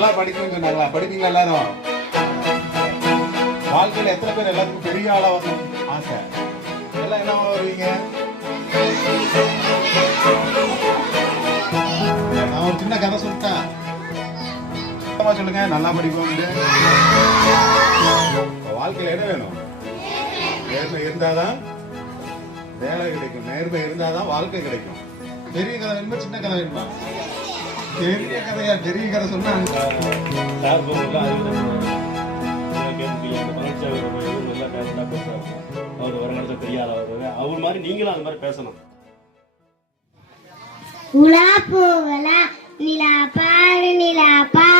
நல்லா படிக்கணும்னு சொன்னாங்களா? படிப்பீங்களா எல்லாரும்? வாழ்க்கையில எத்தனை பேர் எல்லாத்துக்கும் பெரிய ஆளா வரணும் ஆசை? எல்லாம் என்ன வருவீங்க? நான் ஒரு சின்ன கதை சொல்லிட்டேன், சொல்லுங்க. நல்லா படிப்போம். வாழ்க்கையில என்ன வேணும்? நேர்மை இருந்தாதான் வேலை கிடைக்கும், நேர்மை இருந்தாதான் வாழ்க்கை கிடைக்கும். பெரிய கதை வேணுமா சின்ன கதை வேணுமா? பெரிய கதையா? பெரிய கதை சொன்னா அவர் மாதிரி நீங்களும் அந்த மாதிரி பேசணும். உலா போகலா நிலா பாரு நிலா பாரு